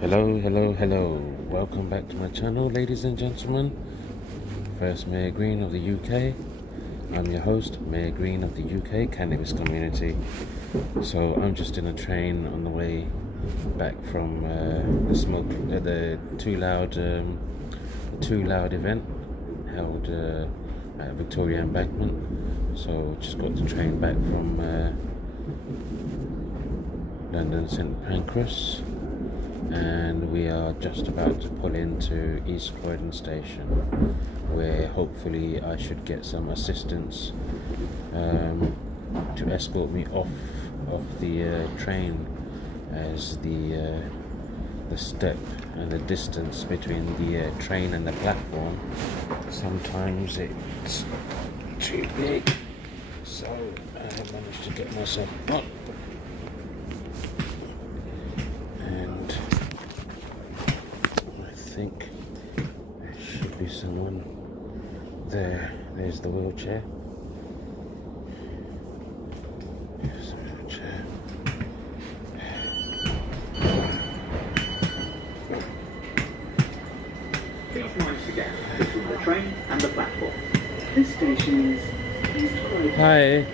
Hello. Welcome back to my channel, ladies and gentlemen. First Mayor Green of the UK. I'm your host, Mayor Green of the UK cannabis community. So I'm just in a train on the way back from the Too Loud event held at Victoria Embankment. So just got the train back from London St Pancras, and we are just about to pull into East Croydon station, where hopefully I should get some assistance to escort me off the train, as the step and the distance between the train and the platform, sometimes it's too big. So I have managed to get myself up, and I think there should be someone there. There's the wheelchair. There's the wheelchair. Please mind to get between the train and the platform. This station is East Croydon. Hi,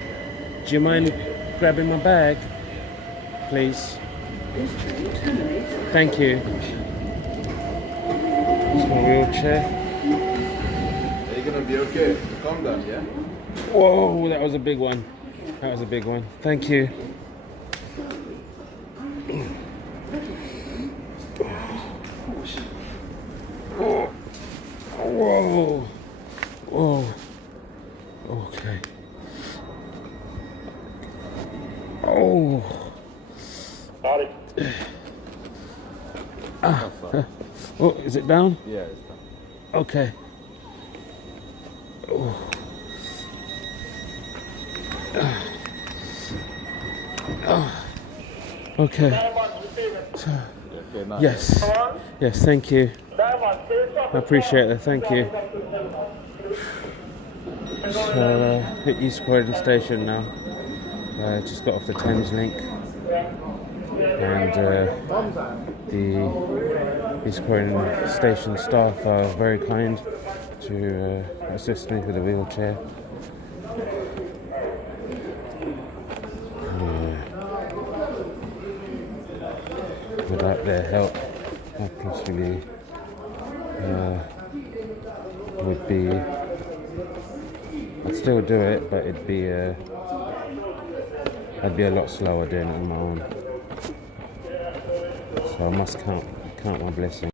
do you mind grabbing my bag, please? This train terminates. Thank you. It's my wheelchair. Are you gonna be okay? Calm down, yeah? Whoa, that was a big one. Thank you. Whoa. Okay. Oh. Oh, is it down? Yeah, it's done. Okay. Oh. Okay. Okay, now. Yes, thank you. I appreciate it, thank you. So, at East Croydon station now. Just got off the Thames link, and the East Croydon station staff are very kind to assist me with a wheelchair. Without their help, I possibly would be. I'd still do it, but I'd be a lot slower doing it on my own. So I must count my blessings.